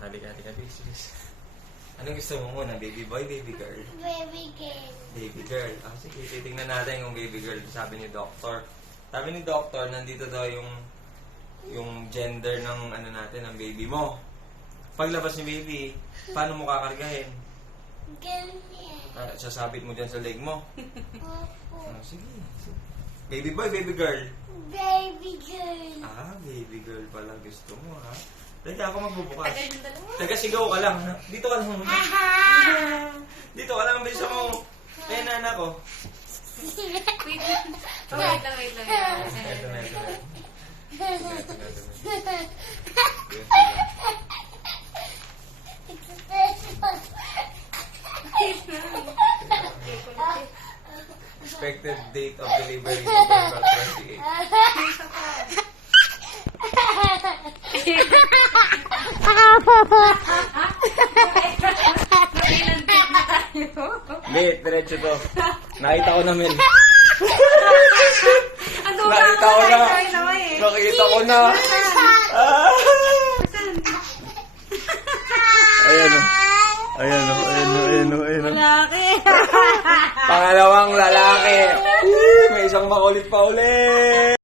Halika. Bis. Anong gusto mo muna? Baby boy, baby girl? Baby girl. Baby girl. Sige, titingnan natin yung baby girl. Sabi ni Doctor. Sabi ni Doctor, nandito daw yung gender ng ano natin, ng baby mo. Paglabas ni baby, paano mo kakargahin? Ganyan. Sasabit mo dyan sa leg mo. Opo. Sige. Baby boy, baby girl? Baby girl. Baby girl pala gusto mo, ha? Teka, ako magbubukas. Tagal yung dalawa. Teka, sigaw ka lang, ha? Dito ka lang. Aha! Dito ka lang, bisa mo. Kaya nana ko. Wait lang. Wait lang. Ito na. Expected date of delivery, November 28. Hindi, diretso to. Nakita ko na, Mel. Nakita ko na. Nakita ko na. Ayan o. Malaki. Pangalawang lalaki. May isang makulit pa ulit.